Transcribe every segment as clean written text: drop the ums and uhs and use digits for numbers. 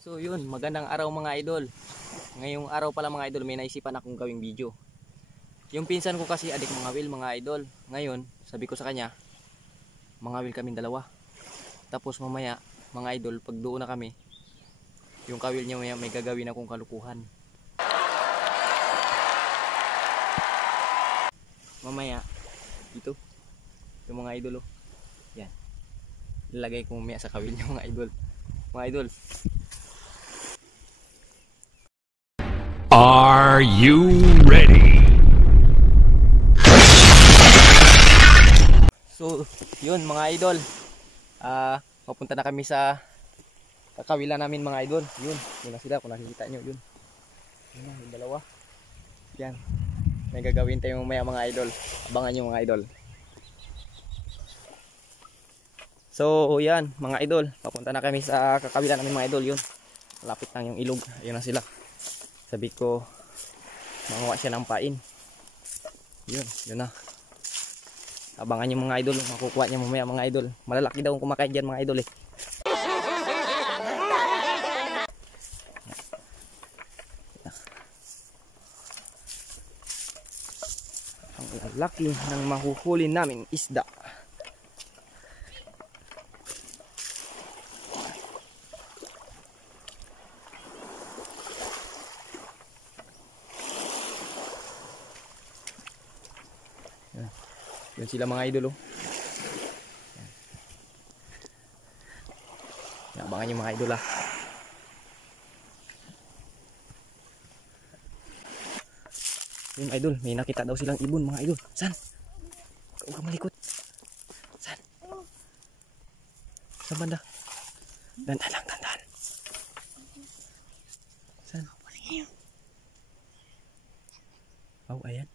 So yun, magandang araw mga idol. Ngayong araw pala mga idol, may naisipan akong gawing video. Yung pinsan ko kasi adik mga will mga idol. Ngayon, sabi ko sa kanya, mga will kaming dalawa. Tapos mamaya, mga idol, pag doon na kami, yung kawil niya may gagawin akong kalukuhan. Mamaya, ito, yung mga idol, oh. Yan. Lalagay ko mamaya sa kawil niya mga idol. Mga idol. Are you ready? So, yun mga idol. Papunta na kami sa kakawila namin mga idol. Yun na sila kung nakikita nyo. Yun na, yung dalawa. Yan. May gagawin tayo mamaya mga idol. Abangan nyo mga idol. So, yan mga idol. Papunta na kami sa kakawila namin mga idol. Yun. Malapit lang yung ilog. Ayun na sila. Sabi ko, manguha siya ng pain. Yun na. Abangan nyo mga idol, makukuha niya mamaya mga idol. Malalaki daw ang kumakain dyan mga idol eh. Ang lalaki ng mahuhuli namin isda. Yun sila mga idol oh. Yan. Abangan nyo mga idol ah. Yun idol, may nakita daw silang ibon mga idol. Saan? Huwag ka malikot. Saan? Saan banda? Dandan lang, dandan. Saan? Oh, ayan.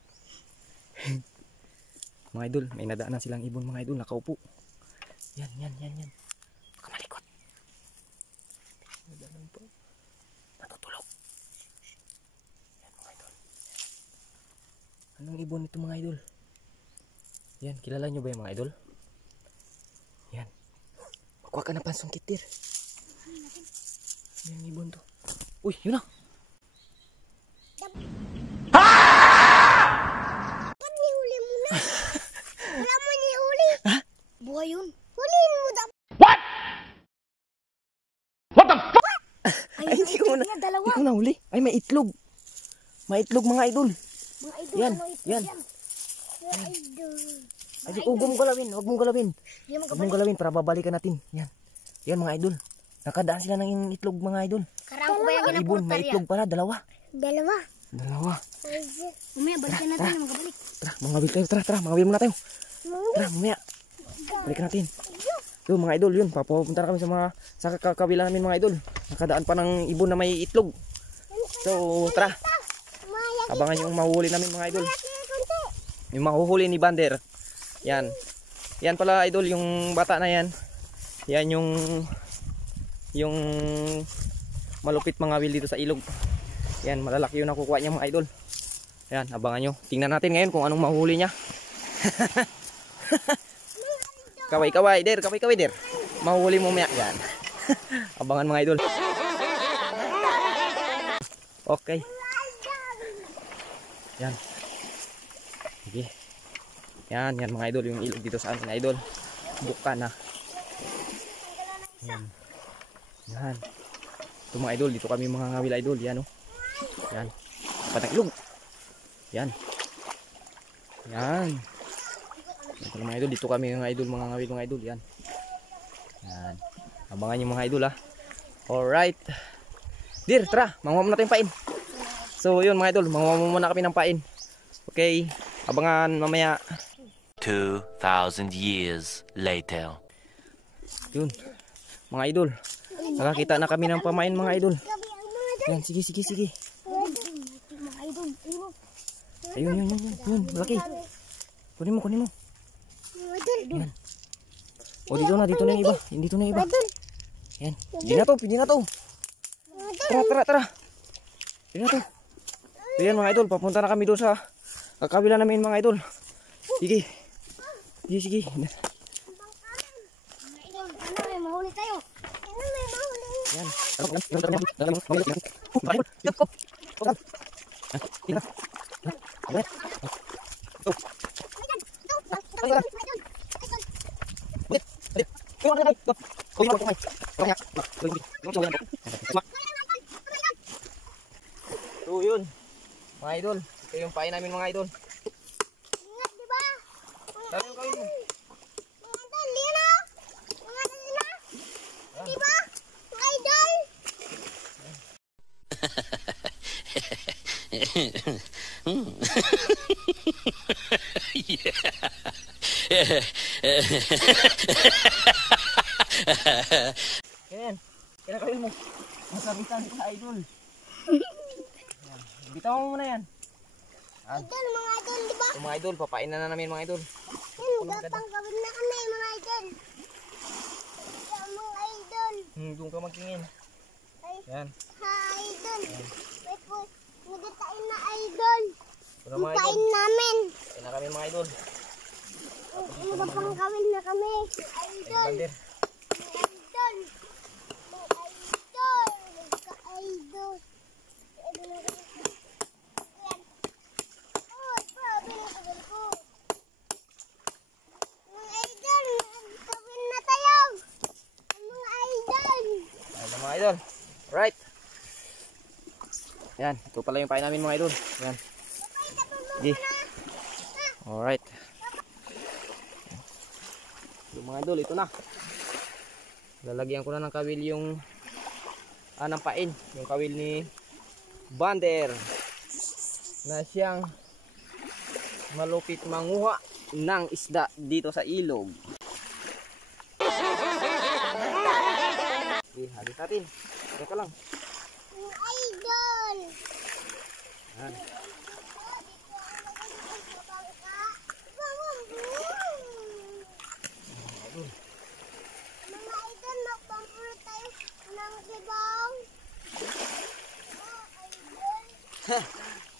Mga idol, may nadaanan silang ibon mga idol, nakaupo. Yan. Kamalikot. Nadaanan po. Natutulog. Yan mga idol. Anong ibon ito mga idol? Yan, kilala nyo ba yung mga idol? Yan. Magkuha ka na pansong kitir. Yan yung ibon to. Uy, yun na. Buhay yun. Huliin mo daw. What? What the fuck? Ay, hindi ko nahuli. Ay, may itlog. May itlog mga idol. Mga idol, Yan, ano ito yan. Mga idol. Ay, huwag mong galawin. Huwag mong galawin. Huwag mong galawin para babalikan natin. Yan. Yan mga idol. Nakadaan sila ng itlog mga idol. Karang ko ba yung Ibon, may itlog pala. Dalawa. Dalawa. Umaya, balikan natin na magabalik. Tara, mga wil tayo. Tara, mga wil muna tayo. Tara, mamaya. Balikan natin. Yun mga idol, yun. Papunta na kami sa kakawila namin mga idol. Nakadaan pa ng ibon na may itlog. So, tara. Abangan yung mahuhuli namin mga idol. Yung mahuhuli ni Bander. Yan. Yan pala idol, yung bata na yan. Yan yung malupit mga wil dito sa ilog. Yan, malalaki yung nakukuha niya mga idol. Yan, abangan nyo. Tingnan natin ngayon kung anong mahuhuli niya. Kaway der. Mahuhuli mo maya. Yan. Abangan mga idol. Okay. Yan. Sige. Yan mga idol. Yung ilog dito sa amin idol. Buka na. Yan. Ito mga idol. Dito kami mga ngawil idol. Yan oh. Yan. Patang ilog. Yan. Ito mga idol, dito kami mga idol, mga ngawil mga idol. Yan. Abangan nyo mga idol ha. Alright. Dir, tara, manguha muna tayong pain. So yun mga idol, manguha muna kami ng pain. Okay, abangan mamaya. 2,000 years later. Yun, mga idol, nakakita na kami ng pamain mga idol. Yan, sige. Ayun, malaki. Kunin mo. Yan. O dito na yung iba. Dito na yung iba. Yan. Pwede na to. Tara. Pwede na to. So yan mga idol, papunta na kami doon sa kakabila namin mga idol. Sige. tayo. Ano may mahuli? Yan. So yun, mga idol. Ito yung pain namin mga idol. Ingat, di ba? Sabi yung kawin mo. Mga idol, yun o. Mga idol na. Di ba? Mga idol. Yan. Kaya kawin mo. Masabitan ko sa idol. Yan. Bitaw mo muna yan. Idol, mga idol, di ba? So, mga idol, papain na namin mga idol. Yan, gatang gawin na kami, mga idol. Yan, mga idol. Doon ka magtingin. Ay, Yan. ha, idol. May po, nagatain na idol. Ito na Ang mga pain idol. namin. Pain na kami mga idol. Ano ba pang gawin na kami? Idol. Bandir. Idol. Mga idol. Magka-idol. Idol na kami. Yan. Oh, grabe na tagal ko. Mga idol, gawin na tayo. Mga idol. Ayan na mga idol. Right. Yan. Ito pala yung pain namin mga idol. Yan. Sige. Alright. So, mga idol, ito na. Lalagyan ko na ng kawil yung ng pain. Yung kawil ni Bander. Na siyang malupit manguha ng isda dito sa ilog. Okay, halit natin. Teka lang. Mga idol. Yan. Mga idol, magpampuro tayo ng sibaw. Idol.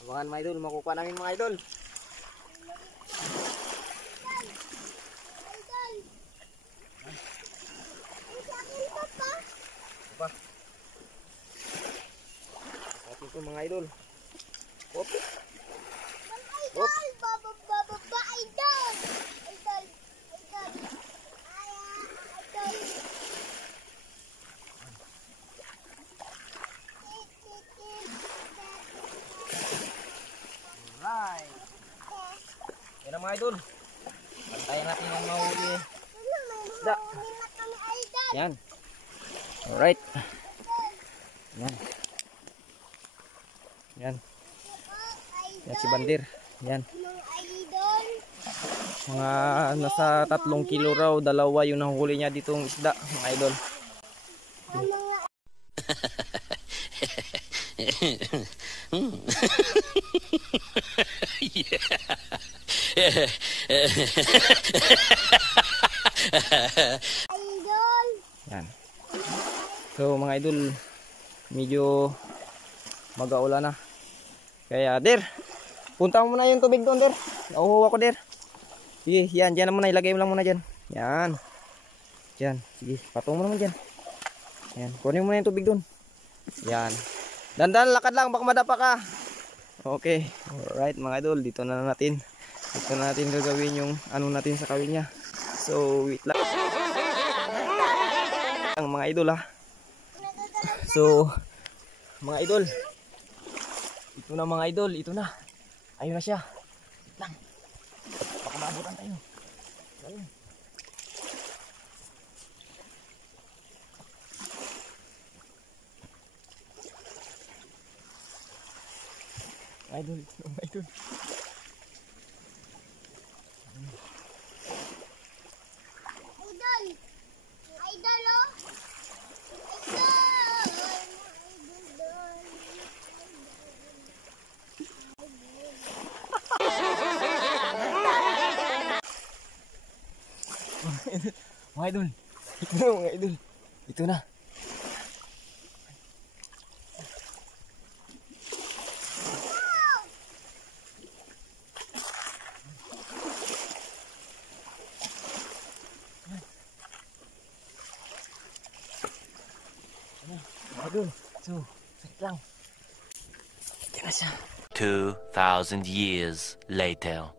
Abangan mga idol, makukuha namin mga idol. Idol. Ang sa akin pa pa. Pa. At ito mga idol. Op. Idol. Baba, idol. Idol. Idol. Idol. Alright. Yan na mga idol. Pantayin natin yung mahuli. Isda. Mahuli na kami, idol. Yan. Alright. Yan. Yan. Yan si Bandir. Yan. Mga idol. Mga nasa 3 kilo raw. 2 yung nahuli niya ditong isda. Mga idol. Ang mga idol. Yan. So mga idol, medyo mag-aulan na. Kaya Der, punta mo muna yung tubig doon Der. Nauhuwa ko Der. Sige, yan, dyan na muna. Ilagay mo lang muna dyan. Yan. Dyan. Sige, patong mo naman dyan. Yan, kunin mo na yung tubig doon. Yan. Dandan, lakad lang, baka madapa ka. Okay. Alright mga idol, dito na natin. Dito na natin gagawin yung ano natin sa kawin niya. So, wait lang. Ang mga idol ha. So, mga idol. Ito na mga idol, ito na. Ayun na siya. Wait lang. Baka maabutan tayo. Ayun. Idol, mga idol. Idol. Idol, oh. Mga idol. Ito na mga idol. Ito na. idol. So, sakit lang. Yan na siya. 2,000 years later.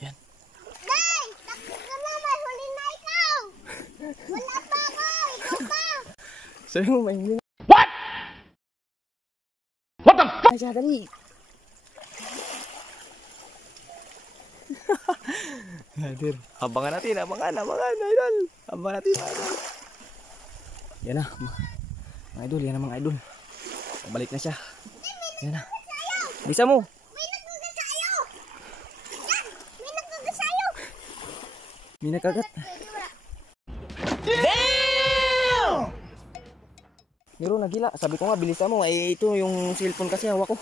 Yan. Day! Takot ka na, may huli na ikaw! Wala pa ako! Ikaw pa! Sabi mo, may huli na. What the fuck? Ay, siya, dali. Hadir. Abangan natin, abangan, idol. Abangan natin, mga idol. Yan na, mga idol, yan na mga idol. Pabalik na siya. Yan na. Bisa mo. May nagkagat sa'yo! Yan! May nagkagat sa'yo! May nakagat. Pwede wala. Miro, nagila. Sabi ko nga, bilisan mo. Eh, ito yung cellphone kasi hawak ko.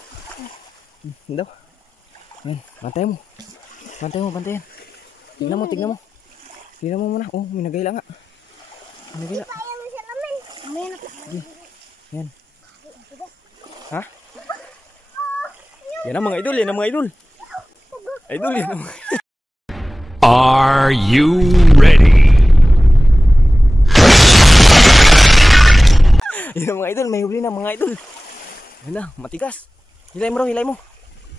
Daw. Ayan, bantay mo. Bantay mo, bantayan. Tignan mo, tignan mo. Tignan mo muna. Oh, may nagila nga. May nagila. Kaya mo siya namin. May nagkagat. Yan. Ha? Yan ang mga idol, yan ang mga idol. Idol, yan ang mga Are you ready? Yan ang mga idol, may huli na mga idol. Yan na, matigas. Hilay mo raw, hilay mo.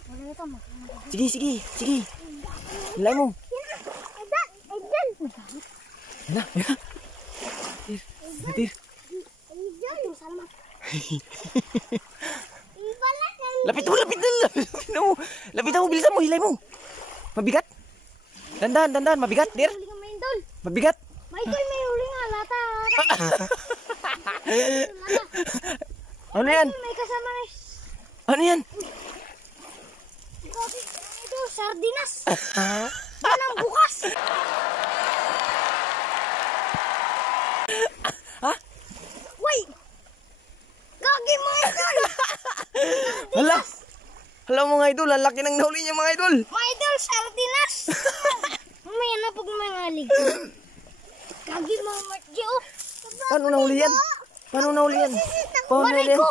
Wala ito, Sige, sige, sige. Hilay mo. Ayan! Ayan! Yan na, yan na. Tir. Ayan! Salamat. Ibalat na. Lapit mo, lapit na. Lapit mo, bilisan mo, hilay mo. Mabigat. Dandan, dandan, mabigat, dir. Huli ka, may idol. Mabigat. May idol, may huli nga. Lata. Ano yan? May kasama na. Ano yan? Grabe, ito, sardinas. Yan ang bukas. Ha? Wait! Gagi mo idol! Hala! Hala mga idol, ang laki ng nahuli niya mga idol. Mga idol, sardinas! Mamaya na pag may ngalig. Gagi mo, Margie, oh. Paano nahuli yan? Paano nahuli yan? Paano nahuli yan?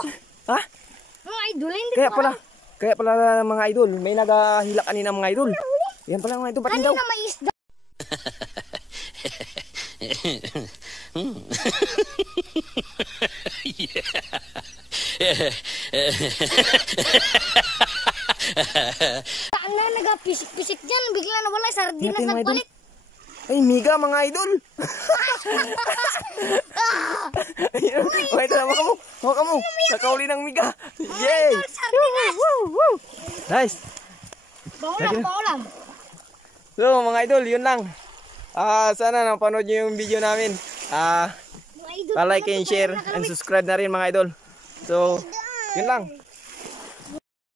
Ha? Mga idol, hindi Kaya ko pala, alam. kaya pala mga idol, may naghahila kanina mga idol. Yan pala mga idol, batin daw. Kanina may isda. Saan na nagapisik-pisik dyan? Bigla na wala, sardinas Yatin, mga idol. nagpalit. Ay, miga mga idol. Ayun, mga idol, hawak mo. Hawak mo. Nakahuli ng miga. Yay! Idol, sardinas! Nice. Baulam. So mga idol, yun lang. Sana napanood nyo yung video namin. Mga idol, Pa-like and share and subscribe na rin mga idol. So, yun lang.